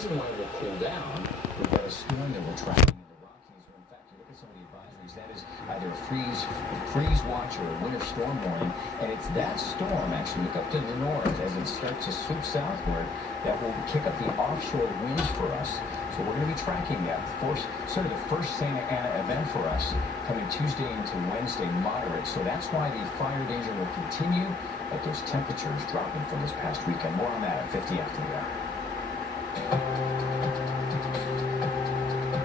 reason why we'll cool down, we've got a storm that we're tracking in the Rockies. In fact, you look at some of the advisories, that is either a freeze watch or a winter storm warning. And it's that storm, actually, look up to the north as it starts to swoop southward, that will kick up the offshore winds for us. So we're going to be tracking that. Sort of the first Santa Ana event for us coming Tuesday into Wednesday, moderate. So that's why the fire danger will continue, but those temperatures dropping from this past weekend. More on that at 50 after the hour.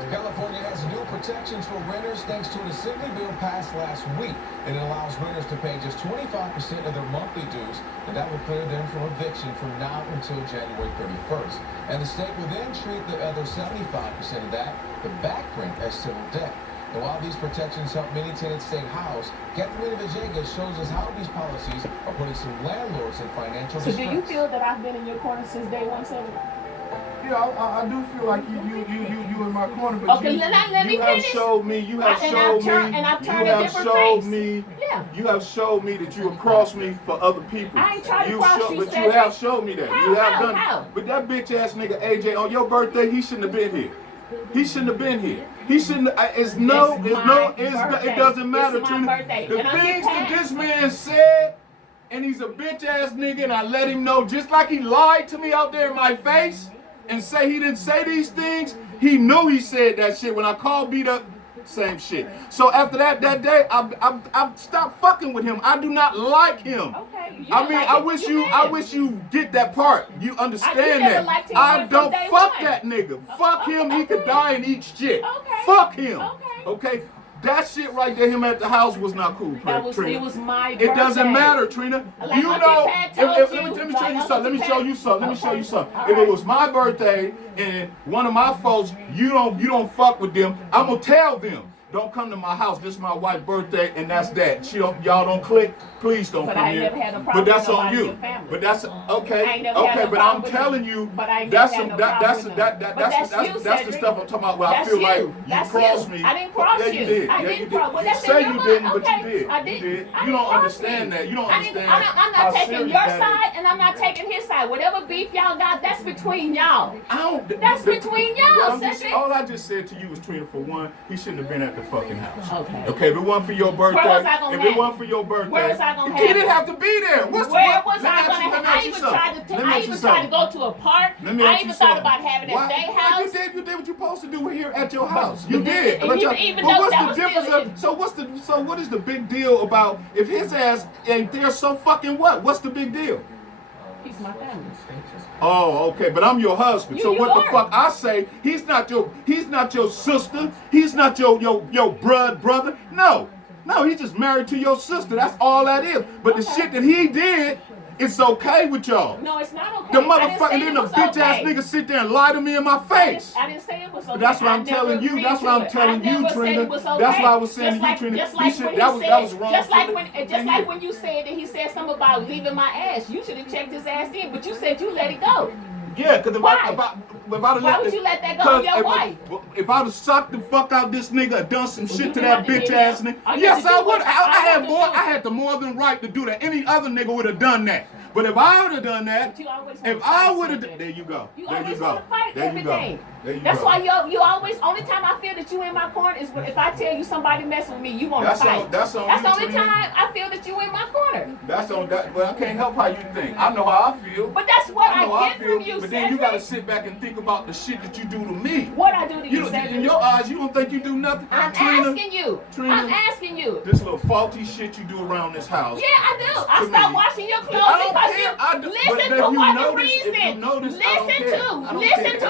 California has new protections for renters thanks to an assembly bill passed last week, and it allows renters to pay just 25% of their monthly dues, and that will clear them from eviction from now until January 31st. And the state will then treat the other 75% of that, the back rent, as civil debt. And while these protections help many tenants stay housed, Catherine Villegas shows us how these policies are putting some landlords in financial distress. So do you feel that I've been in your corner since day one, Cedric? Yeah, I do feel like you in my corner, but okay, let me you have showed me, you have showed me that you would cross me for other people. I ain't trying to cross you, but you have showed me that. How, you have how, done how? it. But that bitch ass nigga AJ on your birthday, he shouldn't have been here. He shouldn't have been here. He shouldn't. It doesn't matter to me. The things that this man said, and he's a bitch ass nigga, and I let him know, just like he lied to me out there in my face and say he didn't say these things. He knew he said that shit when I called beat up. Same shit. So after that day, I stopped fucking with him. I do not like him. Okay. I wish you get that part. You understand that. I don't fuck that nigga. Fuck him. He could die and eat shit. Okay. Fuck him. Okay. That shit right there, him at the house was not cool, Trina. It was my birthday. It doesn't matter, Trina. Like you know, let me show you something. If it was my birthday and one of my folks, you don't fuck with them, I'm gonna tell them. Don't come to my house. This is my wife's birthday, and that's that. Y'all don't click. Please don't come here. But that's on you. But that's okay. But I'm telling you, that's the stuff I'm talking about. Where I feel like you crossed me. I didn't cross you. You did. I didn't cross. You say you didn't, but you did. I did. You don't understand that. You don't understand. I'm not taking your side, and I'm not taking his side. Whatever beef y'all got, that's between y'all. That's between y'all. All I just said to you was, Trina, for one, he shouldn't have been at the fucking house. Okay. If it wasn't for your birthday, where was I gonna it wasn't for your birthday, where was I gonna have he didn't have to be there. Where was I gonna have? I even tried to go to a park. I even thought about having it at their house. You did what you're supposed to do here at your house. You did. But what's the difference? So what is the big deal about if his ass ain't there? So fucking what? What's the big deal? He's my family. Oh, okay, but I'm your husband. So what the fuck I say? He's not your sister. He's not your brother. No, he's just married to your sister. That's all that is. But the shit that he did, it's okay with y'all. No, it's not okay. The motherfucker, then the bitch ass nigga sit there and lie to me in my face. I didn't say it was okay. But that's what I'm telling you. That's what I'm telling you, Trina. That's what I was saying to you, Trina. That was wrong. Just like when you said that he said something about leaving my ass. You should have checked his ass in, but you said you let it go. Yeah, because why would you let that go on your wife? If I'd have sucked the fuck out this nigga and done some shit to that bitch ass nigga, yes, I would. I had the more than right to do that. Any other nigga would have done that. But if I would have done that, there you go. That's why you always, only time I feel that you in my corner is if I tell you somebody messing with me, you want to fight. That's the only time I feel that you in my corner. Well, I can't help how you think. I know how I feel. But that's what I get from you, But then you got to sit back and think about the shit that you do to me. What I do to you, Cedric? In your eyes, you don't think you do nothing? I'm asking you. This little faulty shit you do around this house. Yeah, I do. I stopped washing your clothes because listen to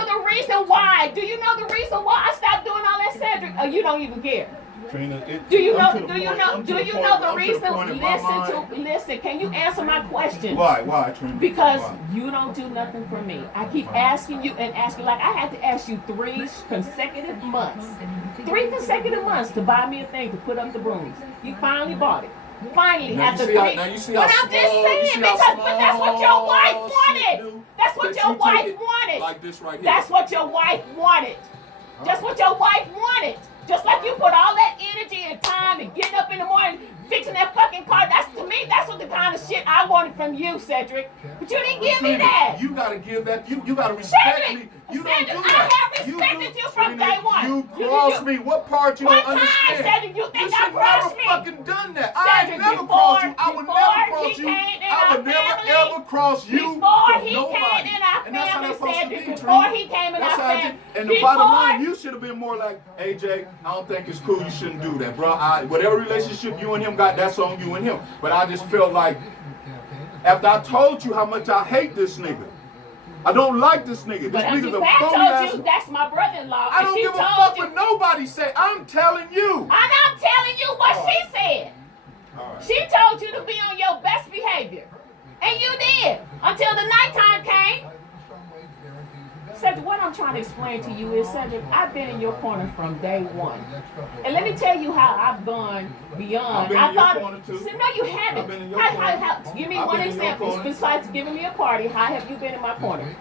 the reason why. Do you know the reason why I stopped doing all that, Cedric? Oh, you don't even care. Trina, do you know the reason? Listen, can you answer my question? Why, Trina? Because you don't do nothing for me. I keep asking you, like I had to ask you 3 consecutive months to buy me a thing to put up the brooms. You finally bought it. Finally, after 3. But I'm just saying, but that's what your wife wanted. That's what your wife wanted. Like this right here. That's what your wife wanted. That's what your wife wanted. Just like you put all that energy and time and getting up in the morning, fixing that fucking car. That's to me, that's what the kind of shit I wanted from you, Cedric. But you didn't give me that. You gotta give that. You gotta respect me. You Cedric, don't do that. I have respected you from day one. You crossed me. What part you don't understand? Cedric, you think I should crossed never me? fucking done that. I Cedric, ain't never before- crossed you. I would before never he cross you. came in I our would never family- ever cross you Before from he nobody. came in our And that's how family, that's supposed to Cedric, be, before Trina. he came in That's our how I family, did. And the bottom before- line, you should have been more like, AJ, I don't think it's cool. You shouldn't do that, bro. Whatever relationship you and him got, that's on you and him. But I just felt like, after I told you how much I hate this nigga, I don't like this nigga. This But nigga's a Pat phony told ass. you that's my brother-in-law. I and don't she give a told fuck you, what nobody say. I'm telling you. and I'm telling you what she said. All right. She told you to be on your best behavior. And you did. Until the nighttime came. Cedric, what I'm trying to explain to you is, Cedric, I've been in your corner from day one. And let me tell you how I've gone beyond. I've been in your corner too. See, no, you haven't. I've been in your corner. Give me I've one been in your example. corner. Besides giving me a party, how have you been in my corner?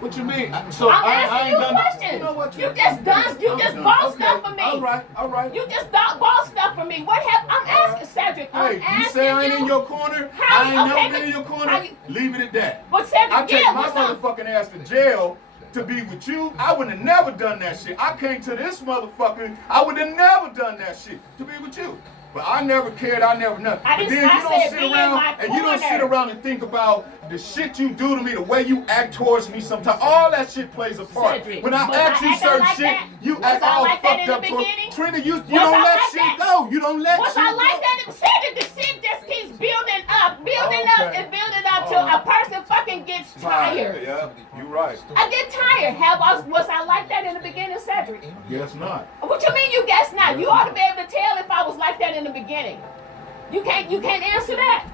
What you mean? So I'm I asking ain't you done. questions. You know what? You just done. You I'm just done. bought Okay. stuff for me. All right. All right. You just bought stuff for me. What have I'm asking, Cedric? I'm Hey, asking you say I ain't in your corner? How- I ain't okay, never but been in your how corner? you- Leave it at that. But Cedric, I take my what's up? motherfucking ass to jail to be with you. I would have never done that shit. I came to this motherfucker. I would have never done that shit to be with you. But I never cared. I never nothing. I But didn't- then I you don't said sit be in around my and you don't sit corner. around and think about the shit you do to me, the way you act towards me sometimes. All that shit plays a part. Cedric, When I was ask I you acting certain like shit, that? you Was act I all like that fucked in the up towards beginning? Trina, you Was don't I let like shit that? go. You don't let Was shit I go. like that? Cedric, the shit just keeps building up Okay. and building up till a person fucking gets tired. Yeah, you're right. I get tired. Was I like that in the beginning, Cedric? Guess not. What you mean you guess not? You ought to be able to tell if I was like that in the beginning. You can't answer that.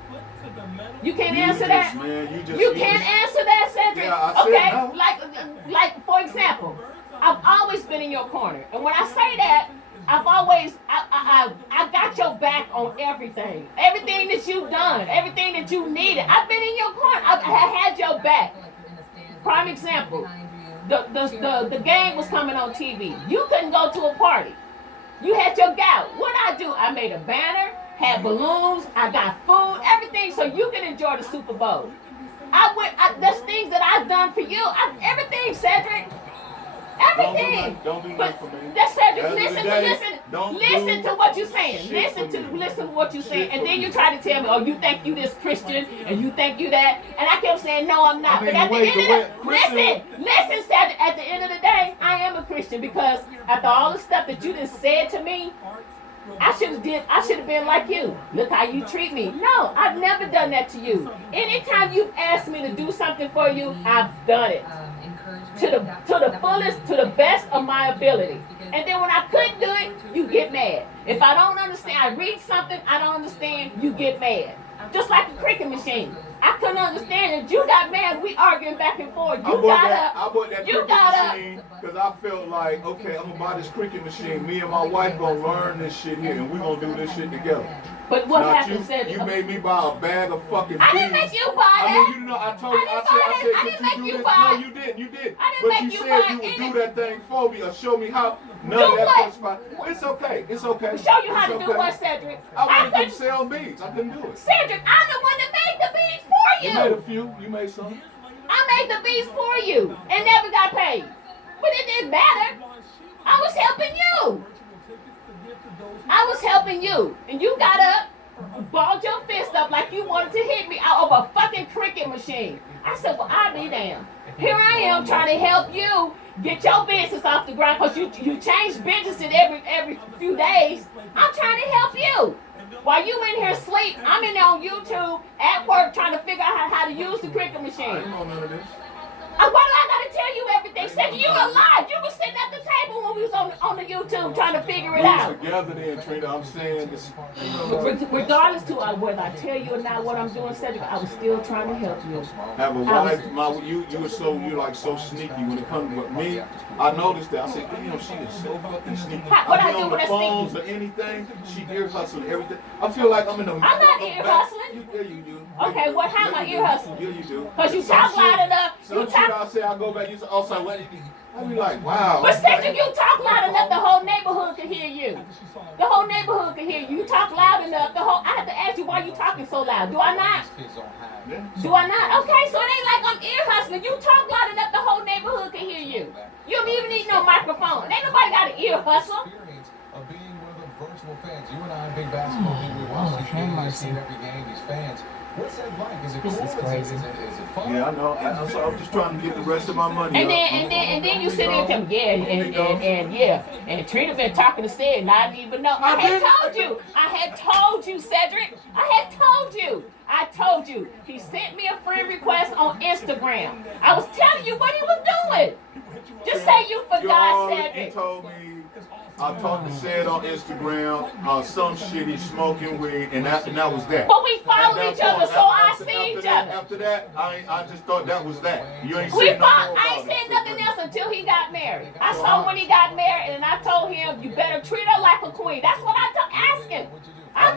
You can't answer that. You can't answer that, Cedric. Yeah, I said okay, no. like for example, I've always been in your corner, and when I say that, I've always I got your back on everything that you've done, everything that you needed. I've been in your corner. I had your back. Prime example, the game was coming on TV. You couldn't go to a party. You had your gal. What I do? I made a banner, had balloons, I got food, everything so you can enjoy the Super Bowl. There's things that I've done for you. Everything, Cedric. Everything. Don't do nothing for me. That's Cedric. At the end of the day, don't Listen do to what you're saying. shit Listen for me. to what you're saying. Shit And for then me. you try to tell me, oh, you think you this Christian and you think you that. And I kept saying, no, I'm not. I mean, but at the the way- end the of way- listen, Cedric, at the end of the day, I am a Christian because after all the stuff that you just said to me, I should have been like you. Look how you treat me. No, I've never done that to you. Anytime you've asked me to do something for you, I've done it. To the fullest, to the best of my ability. And then when I couldn't do it, you get mad. If I don't understand, I read something, I don't understand, you get mad. Just like a cricket machine. I couldn't understand it. You got mad, we arguing back and forth. I bought that You cricket got up. machine because I felt like, okay, I'm gonna buy this cricket machine. Me and my wife gonna learn this shit here, and we gonna do this shit together. But what Not happened, you, Cedric? you made me buy a bag of fucking I didn't beans. make you buy that. I mean, you know, I told you, I said, I could didn't make you you do this? buy No, it. you didn't, you did. I didn't But make you you said buy you would any- do that thing for me or show me how. None Do of that what? fucks my. It's okay, it's okay. Show you how It's to do okay. what, Cedric? I wanted to couldn't- sell beans. I couldn't do it. Cedric, I'm the one that made the beats for You made a you. few. You made some. I made the beats for you and never got paid. But it didn't matter. I was helping you. I was helping you. And you got up, balled your fist up like you wanted to hit me out of a fucking cricket machine. I said, well, I'll be damned. Here I am trying to help you get your business off the ground because you change businesses every few days. I'm trying to help you. While you in here asleep, I'm in there on YouTube at work trying to figure out how to use the cricket I machine. didn't know none of this. Why do I gotta tell you everything? Said you alive. You was sitting at the table when we was on the YouTube trying to figure it We was out. together then, Trina. I'm saying this. Regardless to whether I tell you or not what I'm doing, Cedric, I was still trying to help you. Have a wife, you like so sneaky when it comes to me. I noticed that. I said, damn, she is so fucking sneaky. What I I be do on when the I phones sneaky? or anything. She ear hustling everything. I feel like I'm in the. I'm not ear hustling. Yeah, you do. Okay, what? How am I ear hustling? Yeah, you do. Because you Some talk shit- loud enough. Some You shit talk. I say I go back. You say, also, what? I be like, wow. But Cedric, you talk talk loud enough, the whole neighborhood can hear you. The whole neighborhood can hear you. You talk loud enough, I have to ask you why you talking so loud. Do I not? Do I not? Okay, so it ain't like I'm ear hustling. You talk loud enough, the whole neighborhood can hear you. You don't even need no microphone. Ain't nobody got an ear hustle. Of being one of the virtual fans. You and I are big basketball people. We watch these games, we see every game, these fans. What's that like? Is it This cool? is crazy. Is it fun? Yeah, I know. I'm just trying to get the rest of my money. And then you sit there and tell me, and Trina been talking to Sid, and I didn't even know. I had told you, Cedric. I told you. He sent me a friend request on Instagram. I was telling you what he was doing. Just say you forgot, Cedric. He told me. I talked to Sid on Instagram, some shit, he's smoking weed, and that was that. But we follow each other, so I see each other. After that, I just thought that was that. You ain't We said no fought. more I about ain't it. said nothing else until he got married. I saw when he got married, and I told him, you better treat her like a queen. That's what I asked him. I'm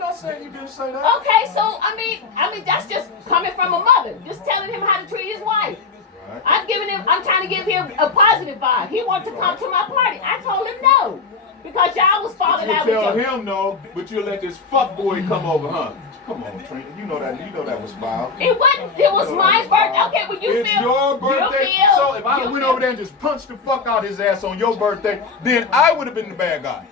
not saying you didn't say that. Okay, so I mean that's just coming from a mother, just telling him how to treat his wife. I'm trying to give him a positive vibe. He wanted to come to my party. I told him no. Because y'all was falling out with You tell you. him no, but you let this fuck boy come over, huh? Come on, Trina. You know that was foul. It wasn't. It was my birthday. Okay, well you It's feel. your birthday. So if I went over there and just punched the fuck out his ass on your birthday, then I would have been the bad guy.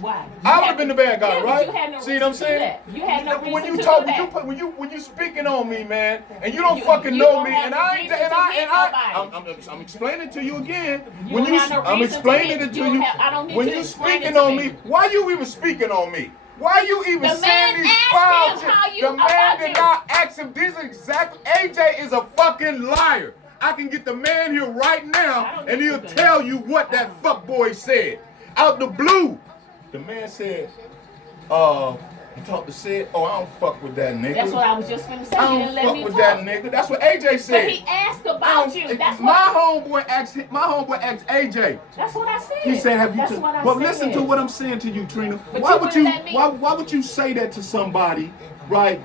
Why? I would have been the bad guy, Yeah, right? you had no See what I'm reason to do saying? that. You had no when reason you to talk, do that. when you speaking on me, man, and you don't You fucking don't know me, have and no I ain't, reason and to I, hit and nobody. I'm explaining to you again. You When don't have no I'm reason to explaining hit. it to You you. have- I don't need When to you explain it speaking to on me. me, why you even speaking on me? Why you even The saying man these asked foul him shit? how you The man about did you. not ask him. These are exactly. AJ is a fucking liar. I can get the man here right now, and he'll tell you what that fuck boy said. Out the blue, the man said, he talked to Sid, oh, I don't fuck with that nigga. That's what I was just gonna say. I You don't didn't let fuck me with talk. that nigga. That's what AJ said. But he asked about you. That's my what. homeboy asked AJ. That's what I said. He said, "Have you?" That's what I But said. listen to what I'm saying to you, Trina. But Why you would you? wouldn't let me. Why would you say that to somebody, right?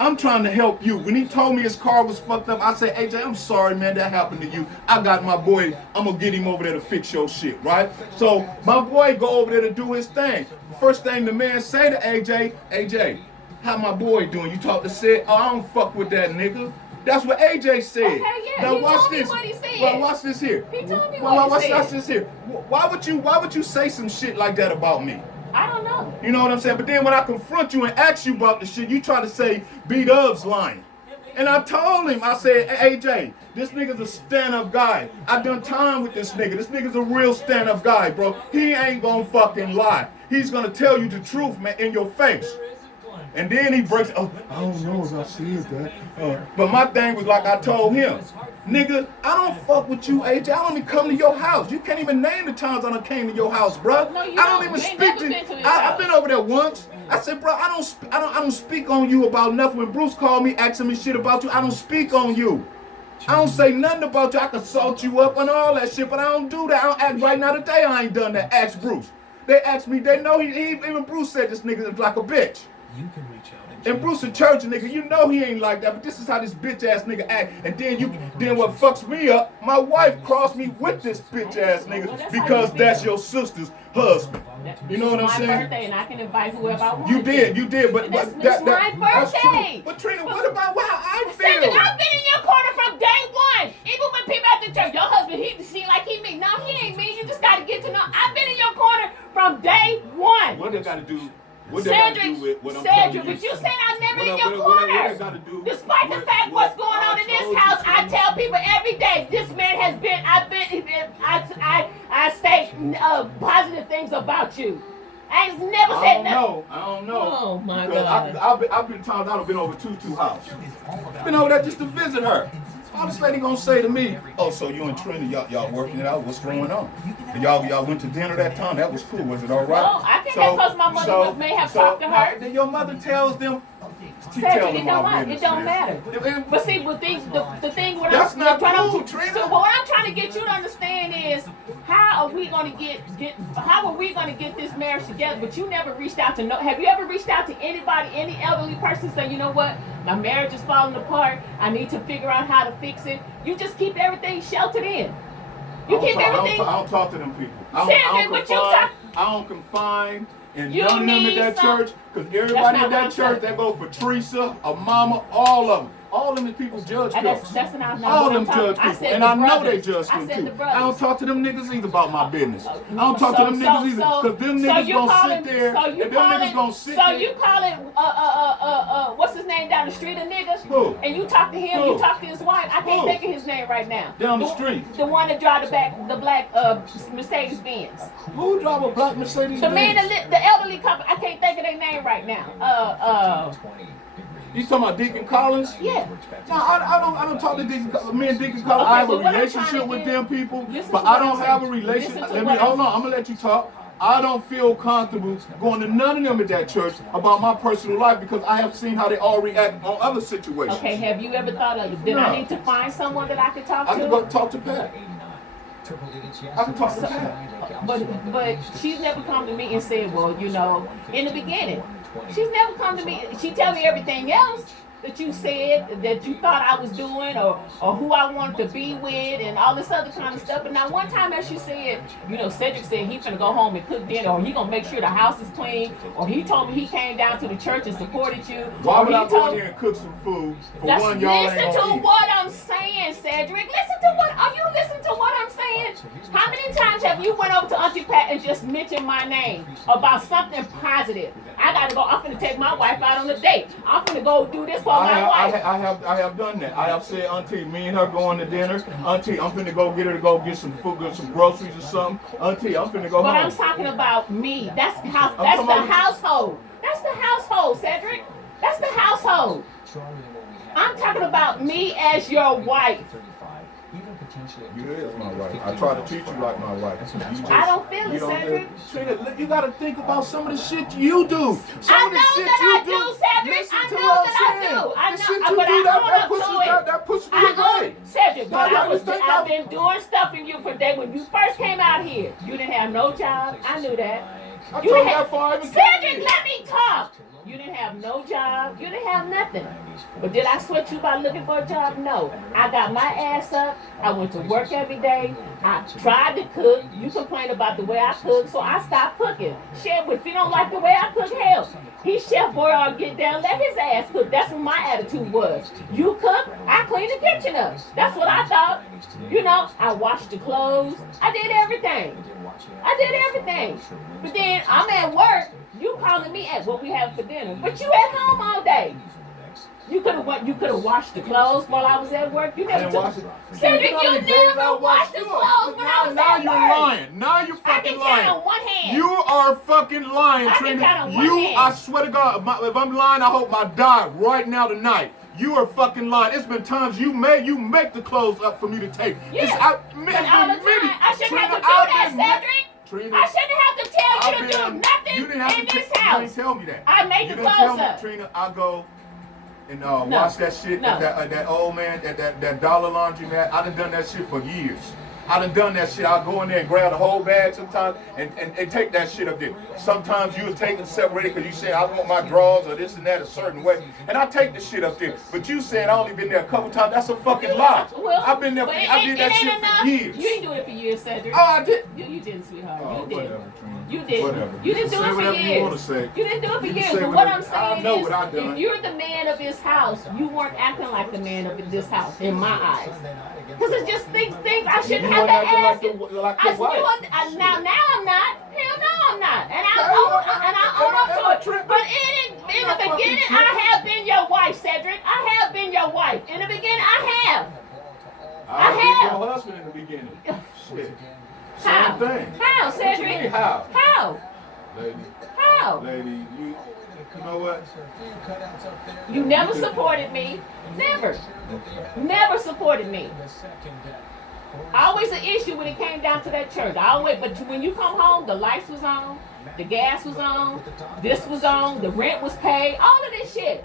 I'm trying to help you. When he told me his car was fucked up, I said, AJ, I'm sorry, man, that happened to you. I got my boy, I'm gonna get him over there to fix your shit, right? So my boy go over there to do his thing. First thing the man say to AJ, how my boy doing? You talk to Sid? Oh, I don't fuck with that nigga. That's what AJ said. Okay, yeah. Now He watch told me this. what he said. Well, watch this here. He told me Well, what he watch said. this here. Why would you say some shit like that about me? I don't know. You know what I'm saying? But then when I confront you and ask you about the shit, you try to say B-Dub's lying. And I told him, I said, AJ, this nigga's a stand-up guy. I done time with this nigga. This nigga's a real stand-up guy, bro. He ain't gonna fucking lie. He's gonna tell you the truth, man, in your face. And then he breaks, oh, I don't know if I said that. But my thing was like I told him, nigga, I don't fuck with you, AJ. I don't even come to your house. You can't even name the times I done came to your house, bro. No, you I don't don't. even You ain't speak never to been to his I've house. been over there once. I said, bro, I don't speak on you about nothing. When Bruce called me asking me shit about you, I don't speak on you. I don't say nothing about you. I can salt you up and all that shit, but I don't do that. I don't act right now today. I ain't done that. Ask Bruce. They asked me. They know he even Bruce said this nigga is like a bitch. You can reach out And Bruce a church nigga, you know he ain't like that, but this is how this bitch ass nigga act. And then what fucks me up, my wife crossed me with this bitch ass nigga because that's your sister's husband. You know what I'm saying? It's my birthday, and I can invite whoever I want. You did, but It's that's my that's true. birthday. But Trina, what about how I Cedric, feel? I've been in your corner from day one. Even when people at the church, your husband, he seem like he mean. No, he ain't mean. You just got to get to know. I've been in your corner from day one. What they got to do? What they got to do with what I'm telling you? But you said I'm never in What your they corner. gotta do Despite the with fact what's going on in this house, I tell people every day, this man has been, I say positive things about you. I ain't never said nothing. I don't know. Oh my Because God. I've been times I've been over Tutu house. Been over there just to visit her. All this lady gonna say to me, oh, so you and Trina, y'all working it out? What's going on? And y'all went to dinner that time. That was cool. Was it all right? Well, I think that because my mother may have talked to her. Then your mother tells them. She Cedric, tell it them don't my matter. business, It don't man. matter. But see, the thing what That's I'm not trying cool, to Trina. so what I'm trying to get you to understand is how are we going to get this marriage together? But you never reached out to no. Have you ever reached out to anybody, any elderly person, say, you know what, my marriage is falling apart. I need to figure out how to fix it. You just keep everything sheltered in. You keep everything. I don't talk to them people. I don't confine and You none of them at need that some- church, because everybody at that church, they go for Teresa, a mama, all of them. All of them people judge people. That's not All what I'm them judge talking- people. And I know they judge I them said too. the I brothers. don't talk to them niggas either about my business. I don't talk to them niggas either. Because them niggas gonna sit there and them niggas gonna sit there. So you call it what's his name down the street, a nigga? Who? And you talk to him, Who? you talk to his wife. I can't Who? think of his name right now. Down the street. The one that drive the black Mercedes Benz. Who drive a black Mercedes The man Benz? the elderly couple, I can't think of their name right now. You talking about Deacon Collins? Yeah. No, I don't talk to Deacon Collins. Me and Deacon Collins, I have a but what I'm relationship trying to with do- them people, listen but to I what don't I'm have a saying. relationship. Listen to Let me what hold I'm on. I'm gonna let you talk. I don't feel comfortable going to none of them at that church about my personal life because I have seen how they all react on other situations. Okay, have you ever thought of it? Then I No. need to find someone that I can talk I to? can go talk to Pat. I can talk to Pat. But she's never come to me and said, well, you know, in the beginning, she's never come to me. She tell me everything else that you said, that you thought I was doing, or who I wanted to be with, and all this other kind of stuff. But now one time as she said, you know, Cedric said he finna go home and cook dinner, or he gonna make sure the house is clean, or he told me he came down to the church and supported you. Why or would he I go told- in there and cook some food for That's, one y'all ain't listen to gonna eat? what I'm saying, Cedric. Listen to what, are you listening to what I'm saying? How many times have you went over to Auntie Pat and just mentioned my name about something positive? I gotta go, I'm finna take my wife out on a date. I'm finna go do this for my wife. I have done that. I have said, Auntie, me and her going to dinner. Auntie, I'm finna go get her to go get some food, get some groceries or something. Auntie, I'm finna go But home. I'm talking about me. That's the house. I'm That's talking the about- household. That's the household, Cedric. That's the household. I'm talking about me as your wife. You is my wife. I try to treat you like my wife. I don't feel it, You don't Cedric. Trina, you gotta think about some of the shit you do. Some I of the know shit that you I do, Cedric. Listen I to know what I'm that I saying. do. I The know, shit but you do, I own that up pushes to it. that pushes me I away. own, Cedric, but Now, I've been doing stuff for you for days. When you first came out here, you didn't have no job. I knew that. I You told didn't that have, before I even came Cedric, here. let me talk. You didn't have no job. You didn't have nothing. But did I sweat you by looking for a job? No. I got my ass up. I went to work every day. I tried to cook. You complained about the way I cook, so I stopped cooking. Shit, if you don't like the way I cook, hell, he chef boy ought to get down, let his ass cook. That's what my attitude was. You cook, I clean the kitchen up. That's what I thought. You know, I washed the clothes. I did everything. I did everything. But then I'm at work. You calling me at what we have for dinner. But you at home all day. You could have washed the clothes while I was at work. You I never didn't wash took. it. Cedric, know how you many days I never washed the yours. clothes when I was Now at you're work. lying. Now you're I fucking can lying. count on one hand. You are fucking lying, I can Trina. count on one You, hand. I swear to God, if I'm lying, I hope I die right now tonight. You are fucking lying. It's been times you make the clothes up for me to take. Yeah. It's But all the many. time, I shouldn't have to do I've that, been- Cedric. Trina, I shouldn't have to tell you I've to do been- nothing you didn't have in to this You house. didn't tell me that. I made You the didn't tell clothes me, up. Trina. I go and watch that shit. No. That old man, that dollar laundromat. I done that shit for years. I done that shit. I'll go in there and grab the whole bag sometimes and take that shit up there. Sometimes you'll take and separate it because you say, I want my drawers or this and that a certain way. And I take the shit up there. But you saying I only been there a couple times, that's a fucking lie. Well, I've been there, but I did that it shit ain't enough. for years. You didn't do it for years, Cedric. Oh, I did. You didn't, sweetheart. Oh, You did. whatever, Trina. You did. Whatever. You didn't do Say it for whatever you years. wanna say. You didn't do it for You can years. say But what whatever. I'm saying I know is, what I done. if you're the man of this house, you weren't acting like the man of this house, in my eyes. Because it's just things I shouldn't have to ask you. Now I'm not. Hell no, I'm not. And I own up to it. But in the beginning, I have been your wife, Cedric. I have been your wife. In the beginning, I have. I have. was your husband in the beginning. Shit. How? Same thing. How, What you mean, Cedric? how? How? Lady, How? you know what? You never supported me. Never. Never supported me. Always an issue when it came down to that church. But when you come home, the lights was on, the gas was on, this was on, the rent was paid, all of this shit.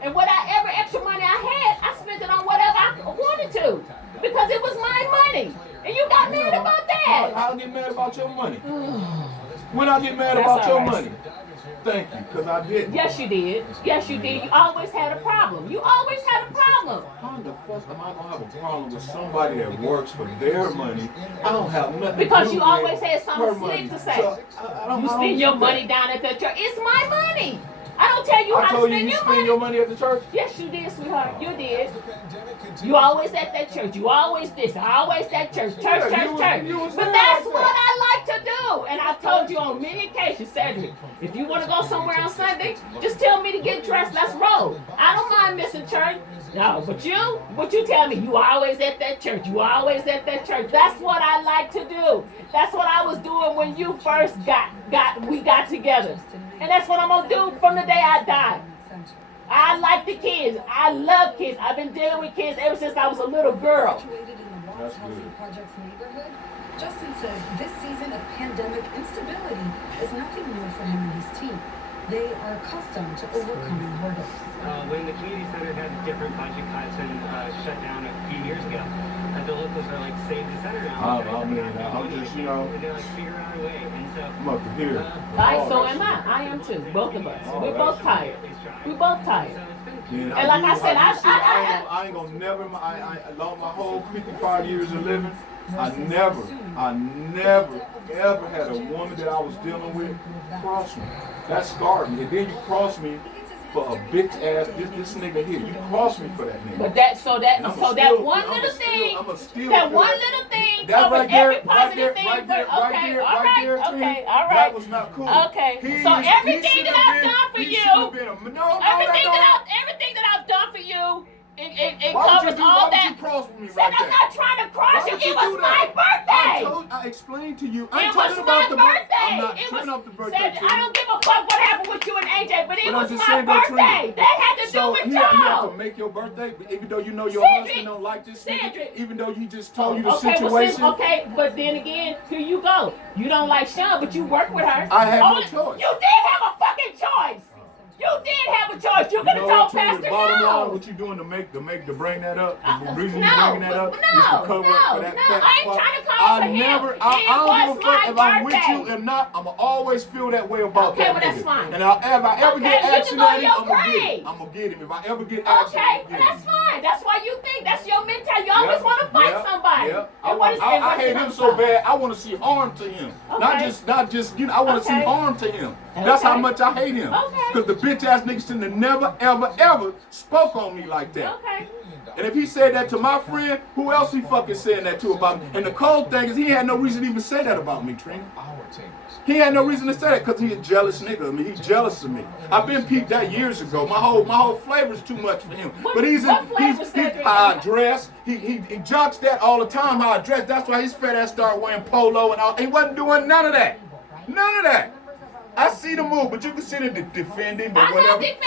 And whatever extra money I had, I spent it on whatever I wanted to. Because it was my money. And you got mad about that. I'll get mad about your money. When I get mad That's about all your right. money. Thank you, because I didn't. Yes, you did. Yes, you did. You always had a problem. You always had a problem. problem? How the fuck am I gonna have a problem with somebody that works for their money? I don't have nothing. Because to do you with always had something her money. slick to say. So, You spend your money down at the church. It's my money. I don't tell you I how to told you spend you your spend money. your money at the church. Yes, you did, sweetheart. You did. You always at that church. You always this. Always that church. Church. But that's what I like to do. And I've told you on many occasions, Cedric, if you want to go somewhere on Sunday, just tell me to get dressed. Let's roll. I don't mind missing church. No, but you tell me you always at that church. You always at that church. That's what I like to do. That's what I was doing when you first we got together. And that's what I'm gonna do from the day I die. I like the kids. I love kids. I've been dealing with kids ever since I was a little girl. That's good. Justin says this season of pandemic instability is nothing new for him and his team. They are accustomed to overcoming hurdles. When the community center had different budget cuts and shut down a few years ago, the locals are like, save the center now. I'm just, you know, And they're like, figure out a way. And so, I'm up to here. Alright, so am I. I am too. Both of us. We're both tired. We're both tired. Yeah, And like I said, I ain't gonna never. Along my whole 55 years of living, I never ever had a woman that I was dealing with cross me. That scarred me. And then you cross me for a bitch ass this nigga here. You cross me for that nigga. But that one little thing That covers right there, every positive thing. right there, that was not cool. Okay. So everything that I've done for you, everything that I've done for you, it covers all that. Said I'm not trying to cross you. It was my birthday. I explained to you. It was my birthday. I'm not turning off the birthday. I don't give a fuck what happened with you and AJ, but it But I'm was just my saying that, birthday. Trina. That had to do So with he had y'all. to make your birthday, even though you know your Cedric, husband don't like this nigga, Cedric. even though he just told you the Okay, situation. but then again, here you go. You don't like Sean, but you work with her. I had no choice. You did have a fucking choice. You did have a choice. You could have told Trina, Pastor the bottom line, no. what you doing to bring that up? The reason No, you bringing that up is to cover up for that fat I ain't fuck. trying to cover for him. I don't give a fuck if I'm with birthday. you or not. I'ma always feel that way about Okay, that well, that's nigga. fine. And if I ever Okay, get you action can go at him, your I'ma get grave. him. I'ma get him. If I ever get action, Okay, I'ma well, get that's him. fine. That's why you think that's your mentality. You always want to fight somebody. Yeah. And what is I hate him so bad. I want to see harm to him. Okay. Not just. I want to see Okay. harm to him. That's how Okay. much I hate him. Okay. Because the bitch ass niggas shouldn't have never, ever spoke on me like that. Okay. And if he said that to my friend, who else he fucking saying that to about me? And the cold thing is, he had no reason to even say that about me, Trina. He had no reason to say that because he a jealous nigga. I mean, he's jealous of me. I've been peeped that years ago. My whole flavor's too much for him. But he's how I dress. He judges that all the time, how I dress. That's why his fat ass started wearing polo and all. He wasn't doing none of that. None of that. I see the move, but you can see the defending, but I'm whatever. not defending.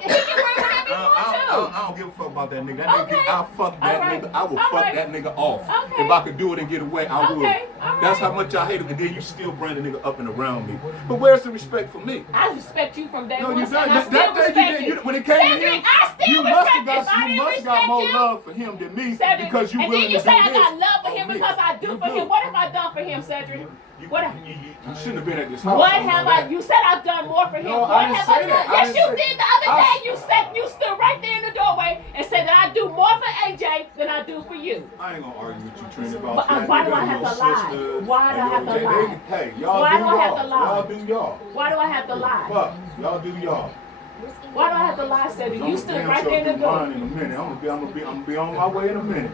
He can wear whatever he wants to. I don't give a fuck about that nigga. That Okay. nigga, I'll fuck that Alright. nigga. I will fuck Alright. that nigga off. Okay. If I could do it and get away, I would. Okay. Alright. That's how much I hate him. And then you still bring the nigga up and around me. But where's the respect for me? I respect you from day No, one. you and don't. I still That respect day you did. you. When it came to Cedric, him, I still you must respect have got, you. you must have got more love for him than me Cedric, because you and willing then you to say do I this. got love for him me. because I do You for him. What have I done for him, Cedric? You What shouldn't have been at this house. What I know have that. I? You said I've done more for him. No, What I didn't have say I done? that. I Yes, didn't you say- did the other day. You stood right there in the doorway and said that I do more for AJ than I do for you. I ain't gonna argue with you, Trina, about But, that. why You do I got have your to lie? sisters, Why do I and have to your- lie? Hey, y'all Why do do I have y'all. to lie? Y'all do y'all. Why do I have to lie? Fuck, y'all do y'all. Why do I have to lie, Cedric? You stood damn right sure there in the do mine door. in a minute. I'm gonna be on my way in a minute.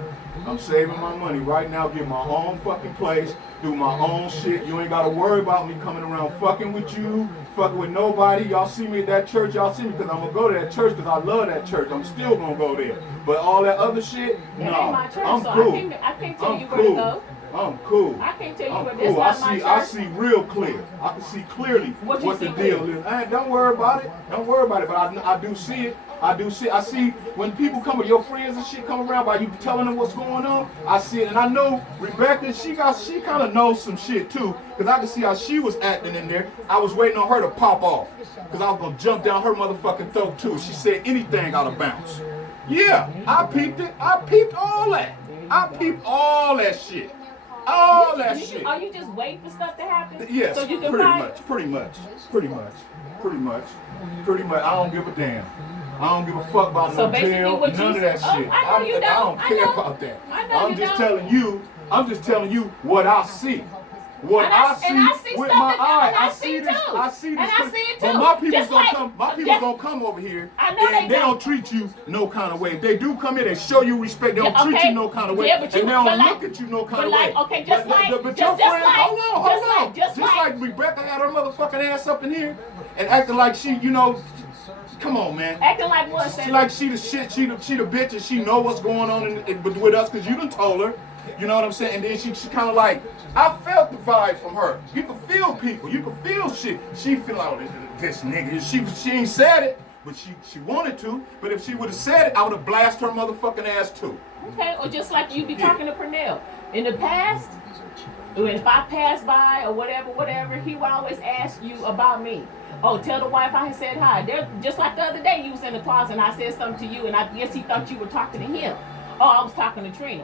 I'm saving my money right now, get my own fucking place, do my own shit. You ain't gotta worry about me coming around fucking with you, fucking with nobody. Y'all see me at that church, y'all see me because I'm gonna go to that church because I love that church. I'm still gonna go there. But all that other shit, It no. ain't my church, I'm so cool. I can't tell I'm you where to cool. go. I'm cool. I can't tell you I'm where cool. that's not my I church. see real clear. I can see clearly What what you the see deal clear? is. Hey, don't worry about it. Don't worry about it. But I do see it. I see when people come with your friends and shit come around by you telling them what's going on. I see it, and I know Rebecca. She kind of knows some shit too, because I can see how she was acting in there. I was waiting on her to pop off, because I was gonna jump down her motherfucking throat too. She said anything out of bounds. Yeah, I peeped it. I peeped all that. I peeped all that shit. All that shit. Are you just waiting for stuff to happen? Yes, So you can pretty fight? much. I don't give a damn. I don't give a fuck about So no basically jail, what you none of that said- shit. Oh, I know you I don't don't. care I know. about that. I know I'm you just don't. telling you. I'm just telling you what I see. What And I I see see with stuff my that- eye. and I see this. too. I see this. And I see it But too. my people's Just gonna like- come. My people's just- gonna come over here. I know and they don't don't. treat you no kind of way. If they do come here, they show you respect. They don't Yeah, treat okay. you no kind of way. Yeah, but you- and they don't but like- look at you no kind but of like, way. okay, just like- but just your friend, like- hold on. just like- Rebecca had her motherfucking ass up in here and acting like she, you know, come on, man. Acting like what? She like she the shit, she the bitch, and she know what's going on with us because you done told her. You know what I'm saying? And then she kind of like, I felt the vibe from her. You can feel people. You can feel shit. She feel like, oh, this nigga. She ain't said it, but she wanted to. But if she would have said it, I would have blasted her motherfucking ass too. Okay, or just like you be talking to Pernell. In the past, if I pass by or whatever, he would always ask you about me. Oh, tell the wife I said hi. Just like the other day, you was in the closet and I said something to you, and I guess he thought you were talking to him. Oh, I was talking to Trina.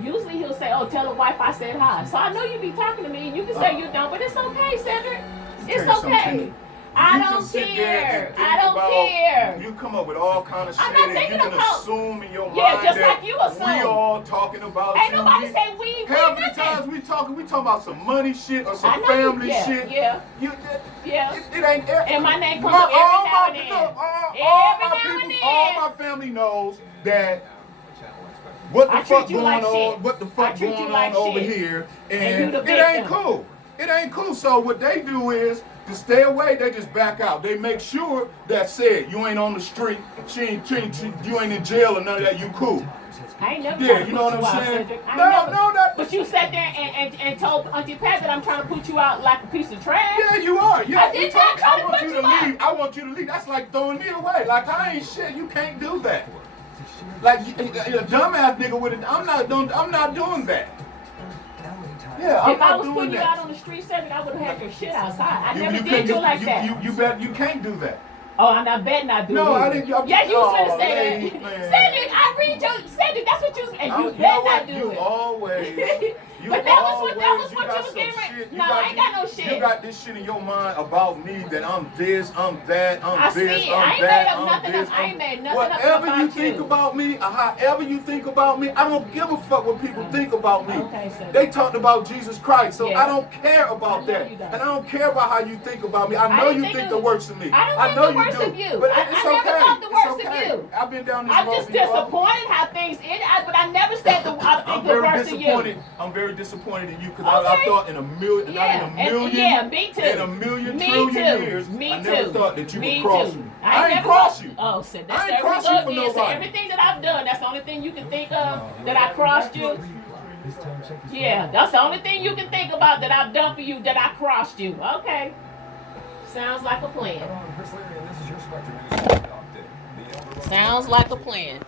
Usually he'll say, oh, tell the wife I said hi. So I know you be talking to me, and you can say you don't, but it's okay, Cedric. It's okay. I don't care. I don't care. You come up with all kind of shit I'm not and you thinking can about- assume in your mind Yeah, just that like you assume. we all talking about Ain't you. nobody say we Half the nothing. times we talking about some money shit or I some know family yeah, shit. Yeah, You, yeah. it ain't. And my name comes My- up every all now my- and then. look, Every all my now people, and then. all my family knows that what the I fuck treat you going like on, shit. what the I fuck treat you going like on over shit. here, And you and the it ain't victim. cool. It ain't cool. So what they do is to stay away. They just back out. They make sure that said you ain't on the street, you ain't in jail or none of that. You cool. I ain't never Yeah, tried to you know put what I'm out, saying? Cedric. I No, ain't never, no, that. But you sat there and told Auntie Pat that I'm trying to put you out like a piece of trash. Yeah, you are. Yeah, I did not try to want put you you to out. leave. I want you to leave. That's like throwing me away. Like I ain't shit. You can't do that. Like a dumbass nigga with it. I'm not doing that. Yeah, I'm If I not was doing putting you that. out on the street, Cedric, I would have had your shit outside. I never you did you like that. You bet you can't do that. Oh, and I bet not do No, it. I didn't. Yeah, you was oh, finna say lady, that. man. Cedric, I read your Cedric. That's what you and you You bet know not what? do You it. always. You But that was what always- you got was some getting ready- shit. No, I ain't got no shit. You got this shit in your mind about me that I'm this, I'm that, I'm I this, see it. I'm I ain't that, made up I'm nothing this. up. I ain't made nothing up Whatever about you think you. about me, or however you think about me, I don't give a fuck what people think about me. Okay, so They talked about Jesus Christ, so Yeah. I don't care about I know that. you don't. And I don't care about how you think about me. I know didn't you think think of- the worst of me. I don't think know the worst do. of you. But I it's never okay. thought the It's worst of okay. you. I've been down this I'm road just before. disappointed how things ended, but I never said I I'm think the very worst of disappointed. you. I'm very disappointed in you because I Okay. thought in a million, Yeah, not in a million, yeah, me too. in a million Me trillion too. years, Me I never too. thought that you Me would cross too. me. I I ain't never cross thought- you. Oh, so that's I ain't every cross you for again. So nobody. everything that I've done, that's the only thing you can think of that I crossed you. Yeah, that's the only thing you can think about that I've done for you that I crossed you. Okay. Sounds like a plan. Sounds like a plan.